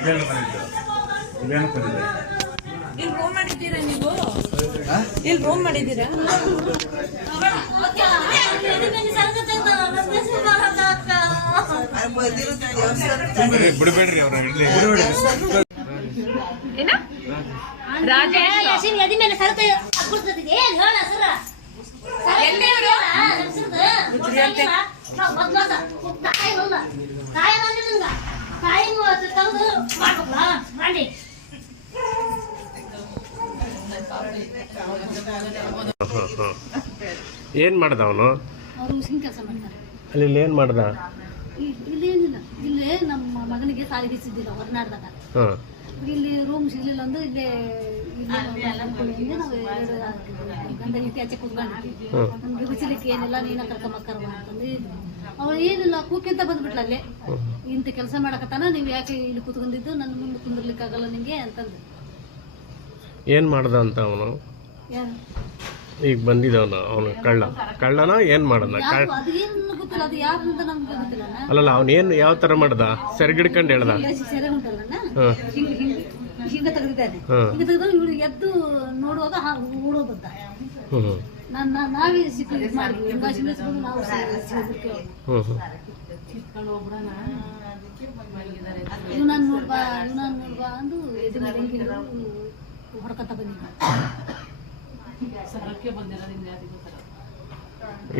ಇದೇನು ಬಂದಿದ್ದು? ಇದೇನು ಬಂದಿದೆ ಇಲ್ಲಿ ರೂಮ್ ಮಾಡಿದ್ದೀರಾ ನೀವು? ಇಲ್ಲಿ ರೂಮ್ ಮಾಡಿದ್ದೀರಾ? ಬಿಡಬೇಡ್ರಿ ಅವ್ರ ಏನ? ರಾಜೇಶ್ ಎದಿ ಮೇಲೆ ಸರತ ಹಾಕ್ಬಿಡ್ತದೆ ಏನ್ ಹೇಳ ಸರ? ಎಲ್ಲಿ ಇವ್ರು? ತಾಯಿ ಹೊಲ್ಲ ತಾಯಿ ಅಂದಿಲ್ಲ ತಾಯಿ ತೆಗೆದು ಮಾಡ್ಬೇಕಲ್ಲ ಮಾಡಿ ಏನು ಮಾಡ್ದ ಅವನು? ಅಲ್ಲಿ ಇಲ್ಲಿ ಏನು ಮಾಡ್ದ? ಇಲ್ಲಿ ಏನಿಲ್ಲ. ಇಲ್ಲೇ ನಮ್ಮ ಮಗನಿಗೆ ಸಾಲಿ ಬೀಸಿದ್ದಿಲ್ಲ ಹೊರನಾಡ್ದಾಗ. ಇಲ್ಲಿ ರೂಮ್ ಸಿಗ್ಲಿಲ್ಲ ಅಂದ್ರೆ ಇಲ್ಲೇ ಗಂಡ ಹೆಂಡತಿ ಆಚೆ ಕೂತ್ಕೊಂಡಿದ್ವಿ ನಮ್ಗೆ ಬಿಸಿಲಿಕ್ಕೆ ಏನಿಲ್ಲ ನೀನ ಕರ್ಕೊಂಬಕ್ಕರ್ವ ಅಂತಂದು ಅವಳು ಏನಿಲ್ಲ ಕೂಕಿಂತ ಬಂದ್ಬಿಟ್ಲ ಅಲ್ಲೇ. ಇಂಥ ಕೆಲಸ ಮಾಡಕತ್ತಾನ ನೀವು ಯಾಕೆ ಇಲ್ಲಿ ಕುತ್ಕೊಂಡಿದ್ದು? ನನ್ನ ಮುಂದೆ ಕುಂದಿರ್ಲಿಕ್ಕಾಗಲ್ಲ ನಿಮಗೆ ಅಂತಂದು. ಏನು ಮಾಡ್ದ ಅಂತ ಅವನು? ಯಾರು? ಈಗ ಬಂದಿದ್ದವನು ಅವನು ಕಳ್ಳ. ಕಳ್ಳನ ಏನು ಮಾಡದ? ಕಳ್ಳ ಯಾರು ಅದು ಏನು ಗೊತ್ತಿಲ್ಲ ಅದು ಯಾರು ಅಂತ ನಮ್ಗೆ ಗೊತ್ತಿಲ್ಲ ಅಲ್ಲಲ್ಲ ಅವನೇನು ಯಾವ ಥರ ಮಾಡ್ದ? ಸೆರಗಿಡ್ಕೊಂಡು ಹೇಳ್ದ. ಸೆರೆ ಉಂಟಲ್ಲ ಹಾಂ. ಹಿಂಗೆ ಹಿಂಗೆ ಹಿಂಗೆ ತೆಗೆದಿದ್ದಾನೆ. ಹಾಂ. ಹಿಂಗೆ ತೆಗೆದು ಇವಳು ಎದ್ದು ನೋಡುವಾಗ ಹಾ ಓಡೋದಂತ ಹ್ಞೂ ನಾನು ನಾವೇ ಸಿಕ್ಕು ಇದು ಮಾಡಿದ್ವಿ. ಹಿಂಗ ಸಿಂಗಿಸ್ಕೊಂಡು ನಾವು ಸಿಕ್ಕಿಬಿಡ್ತೇವೆ ಹ್ಞೂ ಹ್ಞೂ ನೋಡ್ಬಾ ನೋಡ್ಬಾ ಅಂದು ಬಂದಿದ್ದ.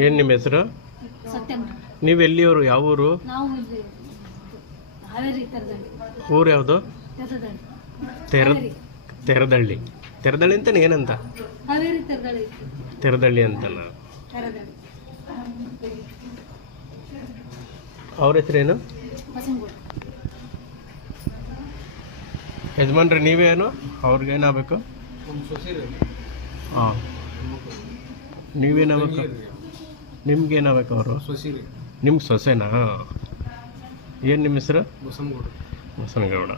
ಏನು ನಿಮ್ಮ ಹೆಸರು? ನೀವ್ ನೀವು ಎಲ್ಲಿಯವರು ಯಾವ ಊರು ನಾವು ಇಲ್ಲಿ ಹಾವೇರಿ ತೆರೆದಂಡಿ. ಊರು ಯಾವುದು? ತೆರ ತೆರದಳ್ಳಿ. ತೆರದಳ್ಳಿ ಅಂತ ಏನಂತ? ತೆರದಳ್ಳಿ. ಅಂತಲ್ಲ ಅವ್ರ ಹೆಸರೇನು? ಯಜಮಾನ್ರಿ ನೀವೇನು? ಅವ್ರಿಗೇನಾಗಬೇಕು? ಹಾಂ. ನೀವೇನಾಗಬೇಕು? ನಿಮ್ಗೇನಾಗಬೇಕು ಅವರು? ನಿಮ್ಗೆ ಸೊಸೆನಾ? ಏನು ನಿಮ್ಮ ಹೆಸರು? ಬಸನಗೌಡ.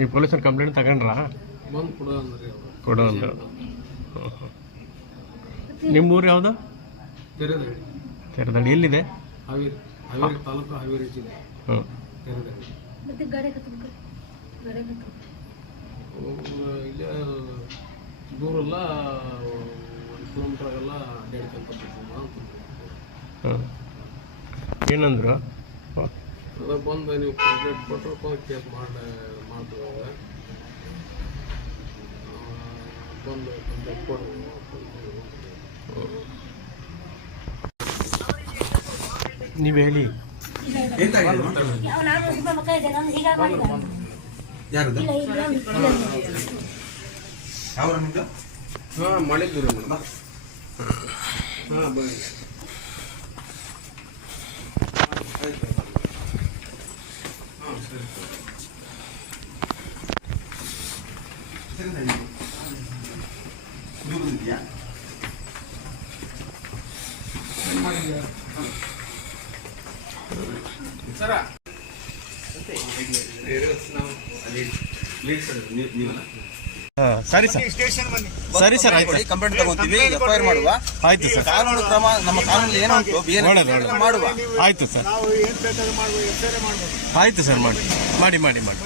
ಈ ಪೊಲೀಸರು ಕಂಪ್ಲೇಂಟ್ ತಗೊಂಡ್ರಾ? ಕೊಡೋ ಅಂದ್ರಿ. ನಿಮ್ಮ ಊರು ಯಾವುದು? ತೆರದಳ್ಳಿ ಎಲ್ಲಿದೆ? ಹಾವೇರಿ ತಾಲೂಕು ಹಾವೇರಿ ಜಿಲ್ಲೆ. ಹ್ಞೂ ಮತ್ತೆ ಗಾಡಿ ಗಾಡಿ ಇಲ್ಲೇ ದೂರಲ್ಲ ಒಂದು ಕಿಲೋಮೀಟರ್ ಆಗಲ್ಲ ಅಡ್ಡಾಡ್ಕೊಂತ ಬರ್ತೀವಿ ಅಂತ ಹಾಂ ಏನಂದ್ರು? ಅದ ಬಂದು ನೀವು ಕಂಪ್ಲೇಂಟ್ ಕೊಟ್ಟರೆ ಬಂದು ಕೇಸ್ ಮಾಡಿ ಮಾಡ್ತೀವಿ ಬಂದು ಕಂಪ್ಲೇಂಟ್ ನೀವು ಹೇಳಿ. ಯಾರದು ಯಾವ ನಿಮ್ದು ಹಾಂ ಮಾಡಿದ್ದೀವಿ ರೀ ಮೇಡಮ್ ಹಾಂ ಬನ್ನಿ ಹಾಂ ಸರಿ. ಸರ ಹಾಂ ಸರಿ ಸರ್. ಸರಿ ಸರ್ ಆಯ್ತು ಕಂಪ್ಲೇಂಟ್ ತಗೊಂತೀವಿ ಎಫ್ ಐ ಆರ್ ಮಾಡುವ. ಆಯ್ತು ಸರ್. ಕಾನೂನು ಕ್ರಮ ನಮ್ಮ ಕಾನೂನು ಏನೋ ಉಂಟು ಒಳ್ಳೆದು. ಮಾಡುವ. ಆಯ್ತು ಸರ್. ಆಯ್ತು ಸರ್ ಮಾಡಿ. ಮಾಡಿ ಮಾಡಿ ಮಾಡಿ.